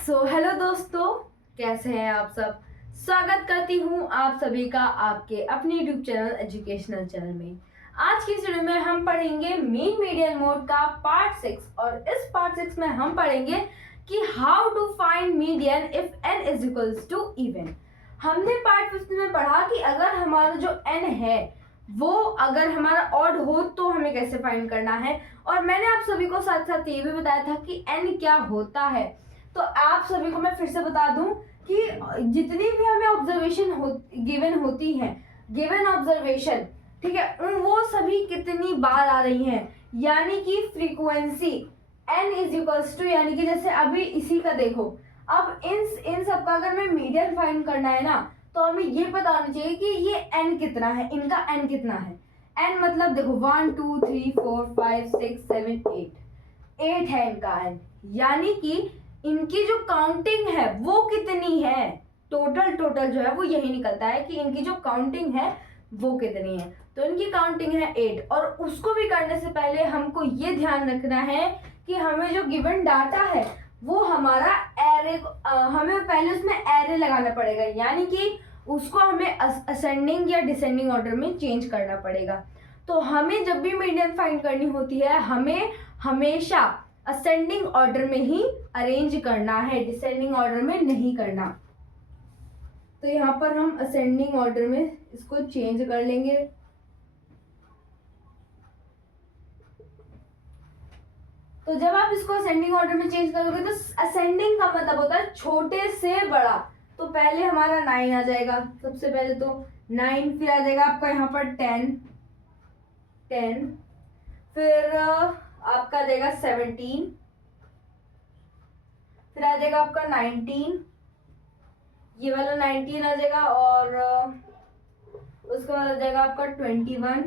Hello दोस्तों, कैसे हैं आप सब। स्वागत करती हूँ आप सभी का आपके अपने यूट्यूब चैनल एजुकेशनल चैनल में। आज की इस वीडियो में हम पढ़ेंगे मीन मीडियन मोड का पार्ट 6 और इस पार्ट 6 में हम पढ़ेंगे कि how to find median if n is equals to even. हमने पार्ट 5 में पढ़ा कि अगर हमारा जो n है वो अगर हमारा ऑड हो तो हमें कैसे फाइंड करना है, और मैंने आप सभी को साथ साथ ये भी बताया था कि n क्या होता है। तो आप सभी को मैं फिर से बता दूं कि जितनी भी हमें ऑब्जर्वेशन गिवन होती है, गिवन ऑब्जर्वेशन, ठीक है, वो सभी कितनी बार आ रही हैं, यानी कि frequency n is equals to, यानी कि जैसे अभी इसी का देखो, अब इन सब का अगर मैं मीडियन फाइंड करना है ना, तो हमें ये पता होना चाहिए कि ये n कितना है, इनका n कितना है। n मतलब देखो 1 2 3 4 5 6 7 8 है इनका n, यानी कि इनकी जो काउंटिंग है वो कितनी है, टोटल जो है वो यही निकलता है कि इनकी जो काउंटिंग है वो कितनी है। तो इनकी काउंटिंग है 8, और उसको भी करने से पहले हमको ये ध्यान रखना है कि हमें जो गिवन डाटा है वो हमारा एरे, हमें पहले उसमें एरे लगाना पड़ेगा, यानी कि उसको हमें असेंडिंग या डिसेंडिंग ऑर्डर में चेंज करना पड़ेगा। तो हमें जब भी मीडियन फाइंड करनी होती है हमें हमेशा असेंडिंग ऑर्डर में ही अरेंज करना है, डिसेंडिंग ऑर्डर में नहीं करना। तो यहाँ पर हम असेंडिंग ऑर्डर में इसको चेंज कर लेंगे। तो जब आप इसको असेंडिंग ऑर्डर में चेंज करोगे तो असेंडिंग का मतलब होता है छोटे से बड़ा। तो पहले हमारा 9 आ जाएगा, सबसे पहले तो 9, फिर आ जाएगा आपका यहाँ पर 10, फिर आपका आ जाएगा 17, फिर आ जाएगा आपका 19, ये वाला 19 आ जाएगा, और उसके बाद आ जाएगा आपका 21,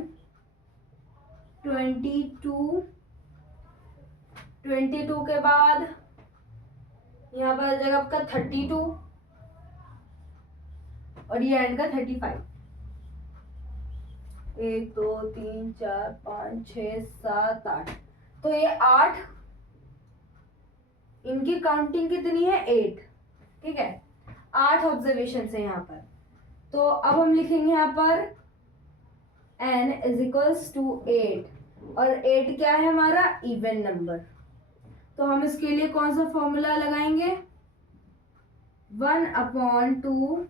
22 के बाद यहाँ पर आ जाएगा आपका 32, और ये एंड का 35। 1 2 3 4 5 6 7 8, तो ये 8, इनकी काउंटिंग कितनी है 8, ठीक है, 8 ऑब्जर्वेशन है यहाँ पर। तो अब हम लिखेंगे यहाँ पर n इज इक्वल्स टू 8, और 8 क्या है हमारा इवन नंबर। तो हम इसके लिए कौन सा फॉर्मूला लगाएंगे, 1/2।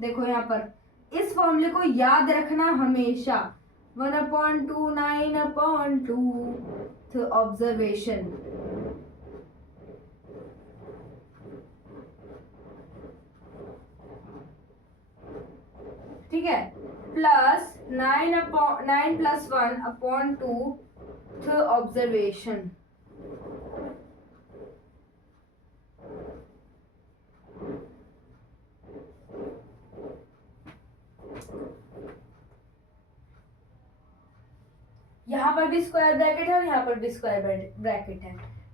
देखो यहाँ पर इस फॉर्मूले को याद रखना हमेशा, 1/2 9/2 ऑब्जर्वेशन, ठीक है, प्लस 9 प्लस 1/2 ऑब्जर्वेशन। यहाँ पर भी स्क्वायर ब्रैकेट है और यहाँ पर भी स्क्वायर ब्रैकेट है,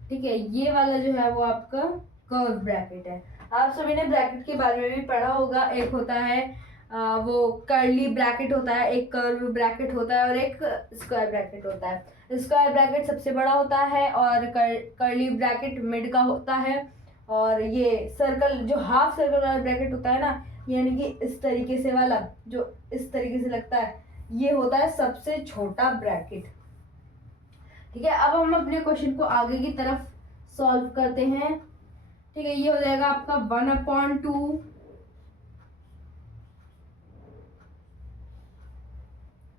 ठीक है। ये वाला जो है वो आपका कर्व ब्रैकेट है। आप सभी ने ब्रैकेट के बारे में भी पढ़ा होगा, एक होता है वो कर्ली ब्रैकेट होता है, एक कर्व ब्रैकेट होता है, और एक स्क्वायर ब्रैकेट होता है। स्क्वायर ब्रैकेट सबसे बड़ा होता है और कर्ली ब्रैकेट मिड का होता है, और ये सर्कल जो हाफ सर्कल वाला ब्रैकेट होता है ना, यानी कि इस तरीके से वाला जो इस तरीके से लगता है, ये होता है सबसे छोटा ब्रैकेट, ठीक है। अब हम अपने क्वेश्चन को आगे की तरफ सॉल्व करते हैं, ठीक है। ये हो जाएगा आपका 1/2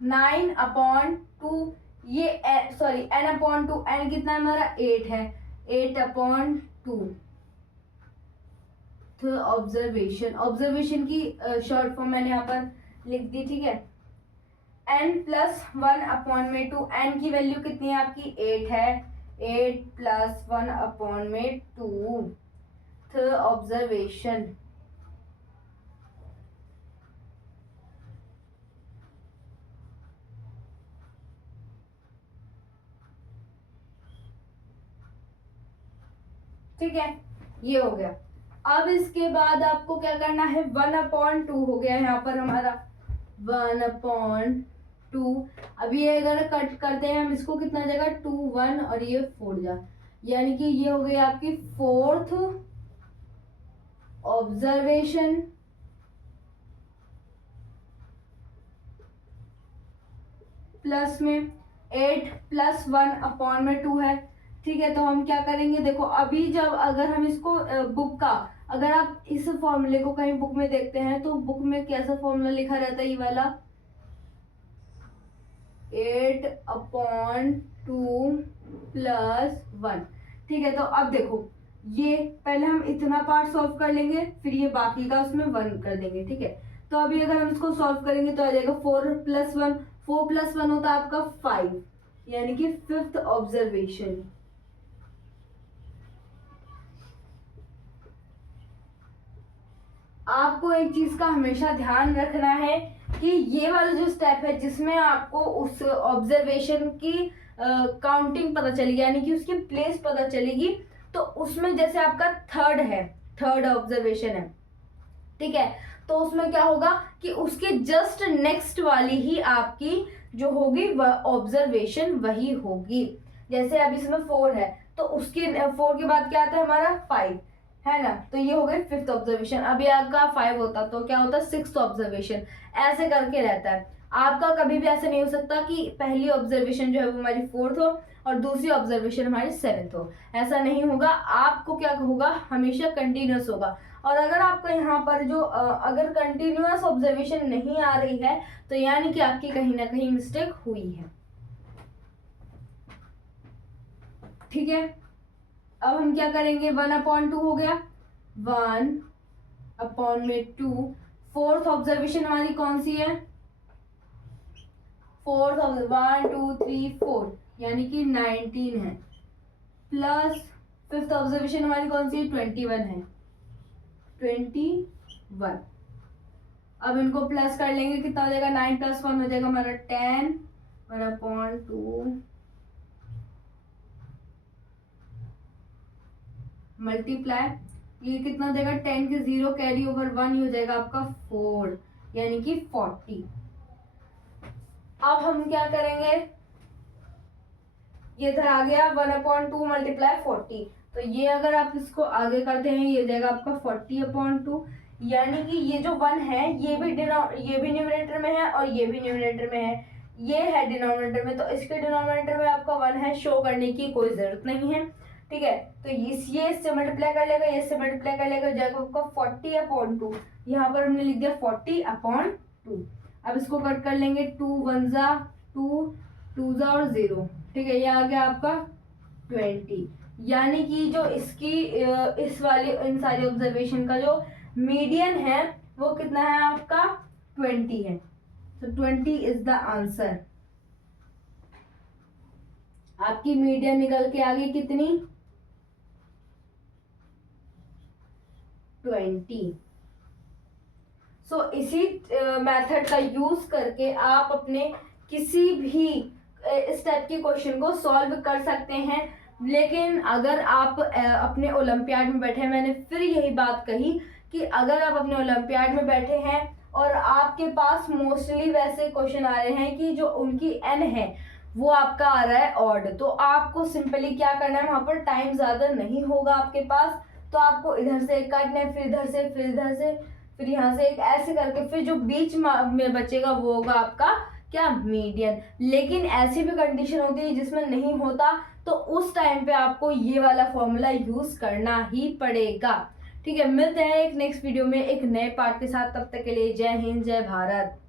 9/2, ये सॉरी n/2, n कितना है हमारा 8 है, 8/2 ऑब्जर्वेशन की शॉर्ट फॉर्म मैंने यहाँ पर लिख दी, ठीक है। n प्लस 1/2, n की वैल्यू कितनी है आपकी 8 है, 8 प्लस 1/2 ऑब्जर्वेशन, ठीक है, ये हो गया। अब इसके बाद आपको क्या करना है, 1/2 हो गया यहाँ पर हमारा 1/2। अब ये अगर कट करते हैं हम इसको, कितना जाएगा 2 1, और ये 4 जा, यानी कि ये हो गई आपकी 4th ऑब्जर्वेशन प्लस में 8 प्लस 1 अपॉन में 2 है। ठीक है, तो हम क्या करेंगे, देखो अभी जब अगर हम इसको बुक का, अगर आप इस फॉर्मूले को कहीं बुक में देखते हैं तो बुक में कैसा फॉर्मूला लिखा रहता है, ये वाला 8/2 प्लस 1। ठीक है, तो अब देखो ये पहले हम इतना पार्ट सॉल्व कर लेंगे, फिर ये बाकी का उसमें 1 कर देंगे। ठीक है, तो अभी अगर हम इसको सॉल्व करेंगे तो आ जाएगा 4 + 1, 4 + 1 होता है आपका 5, यानी कि 5th ऑब्जर्वेशन। आपको एक चीज का हमेशा ध्यान रखना है कि ये वाला जो स्टेप है जिसमें आपको उस ऑब्जर्वेशन की काउंटिंग पता चलेगी, यानी कि उसकी प्लेस पता चलेगी, तो उसमें जैसे आपका थर्ड ऑब्जर्वेशन है, ठीक है, तो उसमें क्या होगा कि उसके जस्ट नेक्स्ट वाली ही आपकी जो होगी वह ऑब्जर्वेशन वही होगी। जैसे अब इसमें 4 है तो उसके 4 के बाद क्या आता है हमारा 5, है ना, तो ये हो गई 5th ऑब्जर्वेशन। अभी आपका 5 होता तो क्या होता 6th ऑब्जर्वेशन, ऐसे करके रहता है। आपका कभी भी ऐसा नहीं हो सकता कि पहली ऑब्जर्वेशन जो है वो हमारी 4th हो और दूसरी ऑब्जर्वेशन हमारी 7th हो, ऐसा नहीं होगा। आपको क्या होगा, हमेशा कंटिन्यूस होगा। और अगर आपका यहाँ पर जो अगर कंटिन्यूस ऑब्जर्वेशन नहीं आ रही है तो यानी कि आपकी कहीं ना कहीं मिस्टेक हुई है। ठीक है, अब हम क्या करेंगे, 1/2 हो गया, 1/2। 4th ऑब्जर्वेशन हमारी कौन सी है, 4th 1 2 3 4 यानी कि 19 है, प्लस 5th ऑब्जर्वेशन हमारी कौन सी है, 21 है, 21। अब इनको प्लस कर लेंगे, कितना हो जाएगा, 9 + 1 हो जाएगा हमारा 10, 1/2 मल्टीप्लाई, ये कितना हो जाएगा, 10 के 0 कैरी ओवर 1, ही हो जाएगा आपका 4, यानी कि 40। अब हम क्या करेंगे, ये इधर आ गया 1/2 मल्टीप्लाई 40, तो ये अगर आप इसको आगे करते हैं ये हो जाएगा आपका 40/2, यानी कि ये जो 1 है ये भी न्यूमरेटर में है और ये भी न्यूमरेटर में है, ये है डिनोमिनेटर में, तो इसके डिनोमिनेटर में आपका 1 है, शो करने की कोई जरूरत नहीं है। ठीक है, तो ये इससे मल्टीप्लाई कर लेगा, ये इससे मल्टीप्लाई कर लेगा, जाएगा आपका 40/2, यहाँ पर हमने लिख दिया 40/2। अब इसको कट कर लेंगे, 2 1 जा 2, 2 जा और 0, ठीक है, ये आ गया आपका 20, यानी कि जो इसकी इस वाली इन सारी ऑब्जर्वेशन का जो मीडियन है वो कितना है आपका 20 है, तो 20 इज द आंसर। आपकी मीडियन निकल के आ गई कितनी, 20। सो इसी मेथड का यूज करके आप अपने किसी भी इस टाइप के क्वेश्चन को सॉल्व कर सकते हैं। लेकिन अगर आप अपने ओलंपियाड में बैठे हैं, मैंने फिर यही बात कही कि अगर आप अपने ओलंपियाड में बैठे हैं और आपके पास मोस्टली वैसे क्वेश्चन आ रहे हैं कि जो उनकी एन है वो आपका आ रहा है ऑड, तो आपको सिंपली क्या करना है, वहां पर टाइम ज्यादा नहीं होगा आपके पास, तो आपको इधर से एक काटना है, फिर इधर से, फिर इधर से, फिर यहाँ से एक, ऐसे करके फिर जो बीच में बचेगा वो होगा आपका क्या, मीडियन। लेकिन ऐसी भी कंडीशन होती है जिसमें नहीं होता, तो उस टाइम पे आपको ये वाला फॉर्मूला यूज करना ही पड़ेगा। ठीक है, मिलते हैं एक नेक्स्ट वीडियो में एक नए पार्ट के साथ, तब तक के लिए जय हिंद जय भारत।